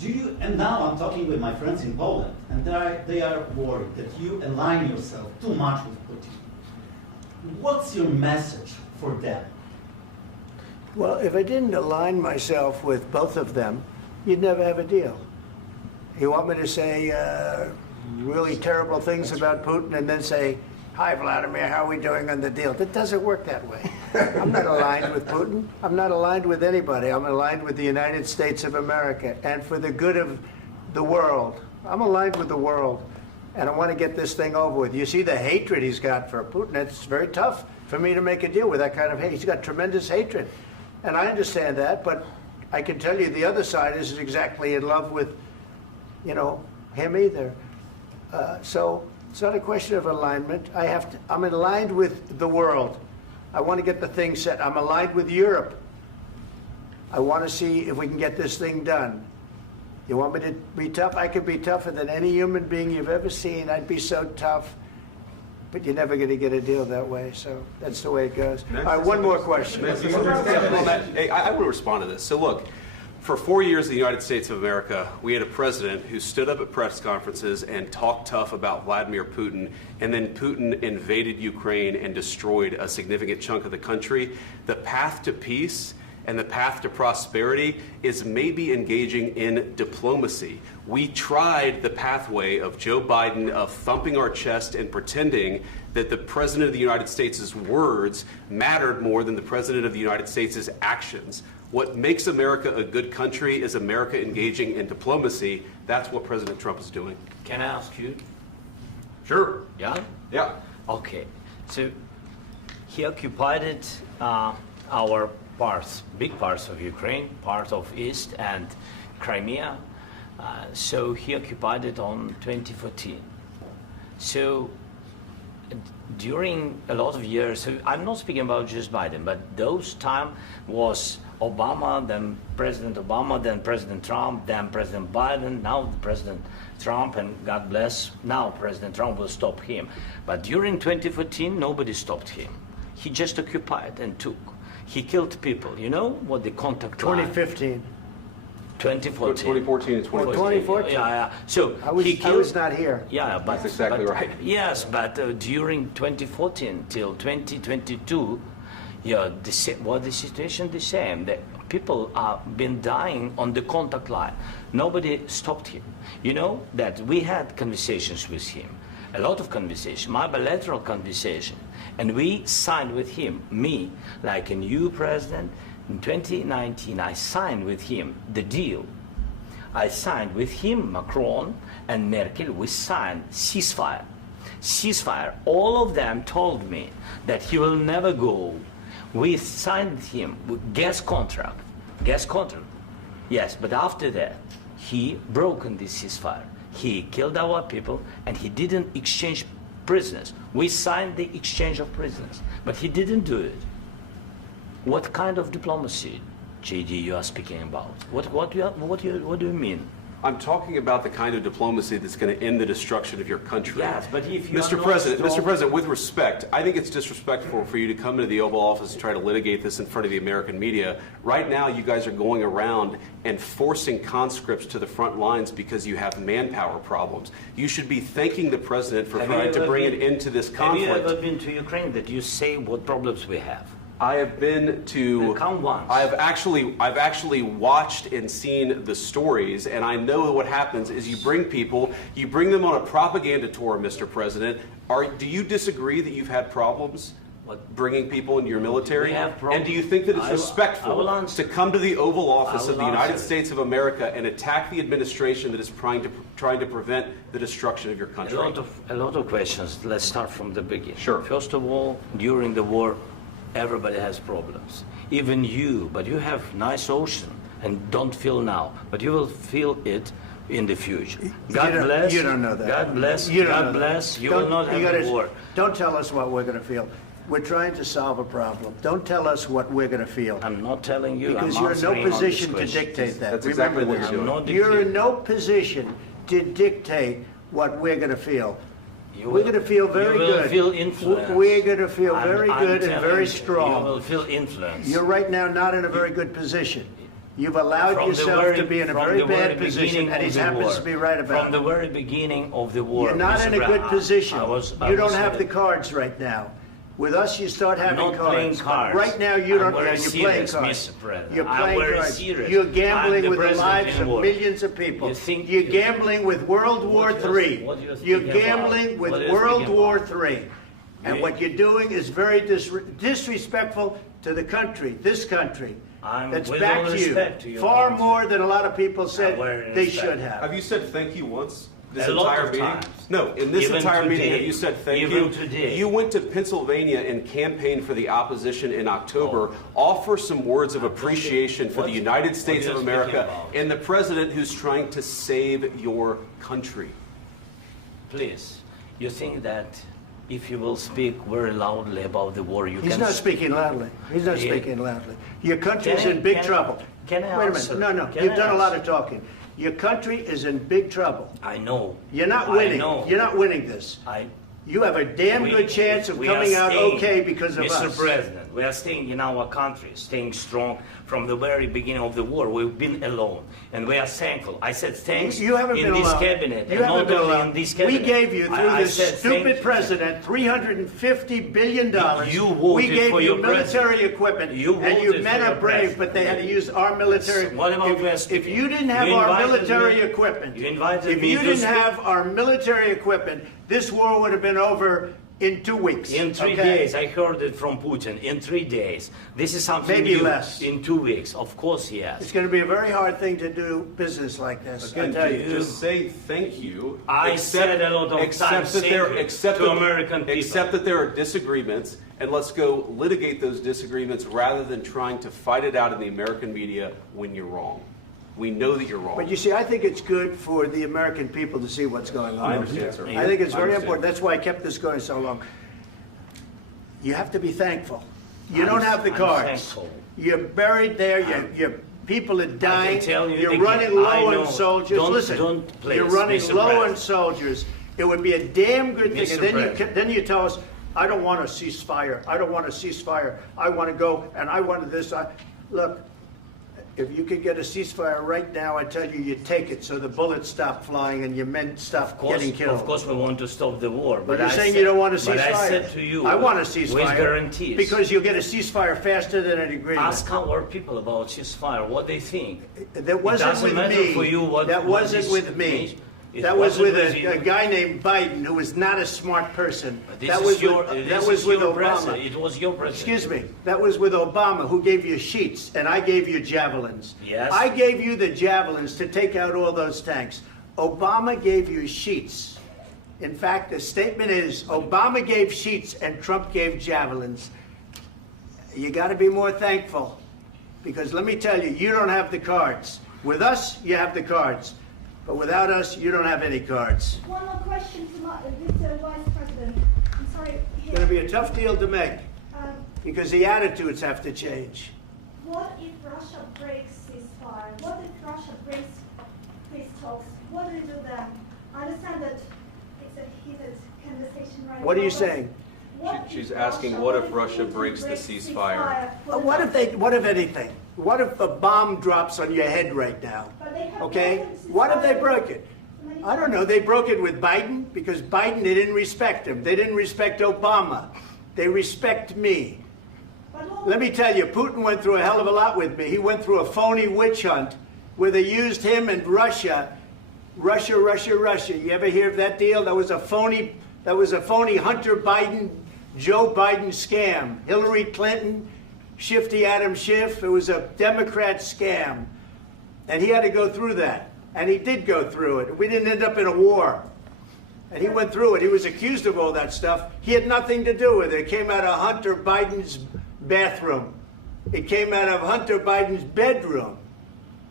Do you, and now I'm talking with my friends in Poland, and they are worried that you align yourself too much with Putin. What's your message for them? Well, if I didn't align myself with both of them, you'd never have a deal. You want me to say really terrible things about Putin and then say, "Hi, Vladimir, how are we doing on the deal?" That doesn't work that way. I'm not aligned with Putin. I'm not aligned with anybody. I'm aligned with the United States of America and for the good of the world. I'm aligned with the world, and I want to get this thing over with. You see the hatred he's got for Putin. It's very tough for me to make a deal with that kind of hate. He's got tremendous hatred, and I understand that, but I can tell you the other side isn't exactly in love with, you know, him either. So it's not a question of alignment. I'm aligned with the world. I want to get the thing set. I'm aligned with Europe. I want to see if we can get this thing done. You want me to be tough? I could be tougher than any human being you've ever seen. I'd be so tough. But you're never going to get a deal that way. So that's the way it goes. All right, one more question. I want to respond to this. So look, for 4 years in the United States of America, we had a president who stood up at press conferences and talked tough about Vladimir Putin, and then Putin invaded Ukraine and destroyed a significant chunk of the country. The path to peace and the path to prosperity is maybe engaging in diplomacy. We tried the pathway of Joe Biden of thumping our chest and pretending that the President of the United States' words mattered more than the President of the United States' actions. What makes America a good country is America engaging in diplomacy. That's what President Trump is doing. Can I ask you? Sure. Yeah? Yeah. Okay. So he occupied our parts, big parts of Ukraine, part of East and Crimea. So he occupied it on 2014. So during a lot of years, so I'm not speaking about just Biden, but those time was Obama, then President Obama, then President Trump, then President Biden, now President Trump, and God bless, now President Trump will stop him. But during 2014, nobody stopped him. He just occupied and took. He killed people. You know what the contact line? 2015. 2014. 2014 and 2015. 2014. Yeah. So I was not here. Yeah, but that's exactly right. Yes, but during 2014 till 2022, yeah, the situation the same. The people are been dying on the contact line. Nobody stopped him. You know that we had conversations with him, a lot of conversation, my bilateral conversation, and we signed with him. Me, like a new president, in 2019, I signed with him the deal. I signed with him, Macron and Merkel. We signed ceasefire. Ceasefire. All of them told me that he will never go. We signed with him with gas contract. Gas contract. Yes, but after that, he broken this ceasefire. He killed our people and he didn't exchange prisoners. We signed the exchange of prisoners, but he didn't do it. What kind of diplomacy, JD, you are speaking about? What do you mean? I'm talking about the kind of diplomacy that's going to end the destruction of your country. Yes, but if you Mr. President, with respect, I think it's disrespectful for you to come into the Oval Office and try to litigate this in front of the American media. Right now, you guys are going around and forcing conscripts to the front lines because you have manpower problems. You should be thanking the President for trying to bring an end to this conflict. Have you ever been to Ukraine that you say what problems we have? I have been to. Come once. I've actually watched and seen the stories, and I know what happens is you bring people, you bring them on a propaganda tour, Mr. President. Do you disagree that you've had problems bringing people into your military? And do you think that it's respectful to come to the Oval Office of the United States of America and attack the administration that is trying to prevent the destruction of your country? A lot of questions. Let's start from the beginning. Sure. First of all, during the war, everybody has problems, even you, but you have nice ocean and don't feel now, but you will feel it in the future. God bless. You don't know that. God bless. You don't God know bless. that. You will not have a war. Don't tell us what we're going to feel. We're trying to solve a problem. Don't tell us what we're going to feel. I'm not telling you. Because I'm you're in no answering on position this to question. dictate that. That's exactly what you're doing. You're in no position to dictate what we're going to feel. We're going to feel very good. You will feel influence. We're going to feel very good and very strong. You will feel influence. You're right now not in a very good position. You've allowed From the yourself very- to be in a from very the very bad position, beginning and he of the happens war. to be right about From the it. very beginning of the war. You're not Mr. in a good Brown, position. I You don't was, have the cards right now. With us, you start having not cards. playing But cards. right now, you I'm don't. very You're playing serious, cards. Mr. President. You're I'm playing very cards. serious. You're I'm gambling the with the president lives in of war. millions of people. You think- You're gambling with World War What do you- III. what do you You're think about? gambling with What do you World think War about? III. And Yeah. what you're doing is very disrespectful to the country, this country. I'm That's with all backed respect to you your far country. more than a lot of people said very they respect. should have. Have you said thank you once? This A lot entire of meeting? times. No, in this Even entire meeting, today. have you said thank Even you? today. You went to Pennsylvania and campaigned for the opposition in October. Offer some words of appreciation for the What- United States what of are you speaking America about? and the president who's trying to save your country. Please, you think that if you will speak very loudly about the war, you He's can... not speaking loudly. He's not Yeah. speaking loudly. Your country is Can I- in big can I- trouble. can I Wait a answer? minute. No, Can you've I done a lot answer? of talking. Your country is in big trouble. I know. You're not I winning. know. You're not winning this. You have a damn good chance of we are coming out staying, okay because of Mr. us. President, we are staying in our country, staying strong from the very beginning of the war. We've been alone, and we are thankful. I said thanks You haven't in been this alone. cabinet, You and haven't not been only alone. in this We cabinet. gave you, through I this said stupid thank you. president, $350 billion. You We voted gave for you your military president. equipment, You and you voted men for are your brave, president. but they had to use our military. What about if, West if you didn't have You our invited military me- equipment, you invited if me you to didn't speak- have our military equipment, this war would have been over in 2 weeks. In 3 okay? days, I heard it from Putin. In 3 days, this is something Maybe new. less. In 2 weeks, of course, yes. It's going to be a very hard thing to do business like this. I Again, tell you. just say thank you. I said a lot of accept times that thank there, you accept to that, American people. Accept that there are disagreements, and let's go litigate those disagreements rather than trying to fight it out in the American media when you're wrong. We know that you're wrong. But you see, I think it's good for the American people to see what's going on. I understand, sir. I think it's I very understand. important. That's why I kept this going so long. You have to be thankful. You I'm- don't have the I'm cards. thankful. You're buried there. Your people are dying. tell you You're again, running I low know. on soldiers. Don't- Listen, don't, please, you're running Mr. low on President. soldiers. It would be a damn good thing. Mr. And then President. then you tell us, I don't want a ceasefire. I don't want a ceasefire. I want to go and I want this. Look, if you could get a ceasefire right now, I tell you, you take it so the bullets stop flying and your men stop getting killed. Of course, we want to stop the war. But you're I saying said- you don't want a ceasefire. But I said to you, I want a ceasefire. with guarantees. Because you'll get a ceasefire faster than an agreement. Ask our people about ceasefire, what they think. That wasn't doesn't with matter me. for you what- That what wasn't this with me. means. It That was with wasn't with a you. guy named Biden who was not a smart person. But this That is was your, with, this that is was with your Obama. president. It was your president. Excuse me. That was with Obama, who gave you sheets, and I gave you javelins. Yes. I gave you the javelins to take out all those tanks. Obama gave you sheets. In fact, the statement is Obama gave sheets and Trump gave javelins. You got to be more thankful, because let me tell you, you don't have the cards. With us, you have the cards. But without us, you don't have any cards. One more question to Mr. Vice President. I'm sorry. It's going to be a tough deal to make, Um, because the attitudes have to change. what if Russia breaks ceasefire? What if Russia breaks peace talks? What do you do then? I understand that it's a heated conversation right now. What are you but saying? what She's if asking, Russia- what if if Russia Putin breaks the breaks ceasefire? What if anything? What if a bomb drops on your head right now? But they have Okay? broken What if they ceasefire broke it? many I don't know. They broke it with Biden because Biden, they didn't respect him. They didn't respect Obama. They respect me. But what- Let me tell you, Putin went through a hell of a lot with me. He went through a phony witch hunt where they used him and Russia. Russia. You ever hear of that deal? That was a phony Hunter Biden, Joe Biden scam. Hillary Clinton, Shifty Adam Schiff. It was a Democrat scam. And he had to go through that. And he did go through it. We didn't end up in a war. And he went through it. He was accused of all that stuff. He had nothing to do with it. It came out of Hunter Biden's bathroom. It came out of Hunter Biden's bedroom.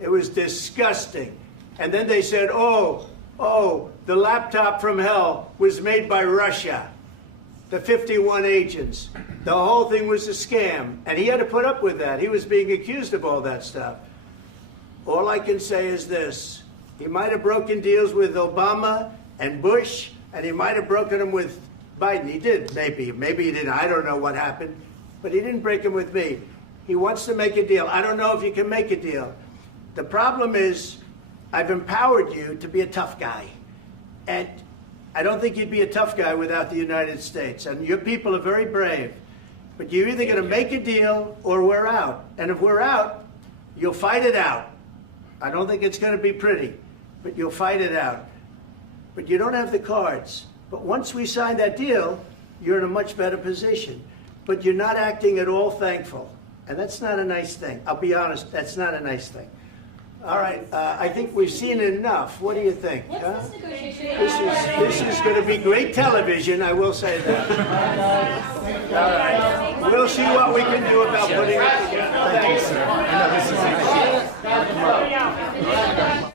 It was disgusting. And then they said, oh, the laptop from hell was made by Russia. The 51 agents. The whole thing was a scam. And he had to put up with that. He was being accused of all that stuff. All I can say is this. He might have broken deals with Obama and Bush, and he might have broken them with Biden. He did, maybe. Maybe he didn't. I don't know what happened. But he didn't break them with me. He wants to make a deal. I don't know if you can make a deal. The problem is, I've empowered you to be a tough guy. And I don't think you'd be a tough guy without the United States. And your people are very brave. But you're either going to make a deal or we're out. And if we're out, you'll fight it out. I don't think it's going to be pretty, but you'll fight it out. But you don't have the cards. But once we sign that deal, you're in a much better position. But you're not acting at all thankful. And that's not a nice thing. I'll be honest, that's not a nice thing. All right, I think we've seen enough. What do you think? What's huh? this negotiation? This is going to be great television, I will say that. All right. We'll see what we can do about putting it together. Thank you, sir.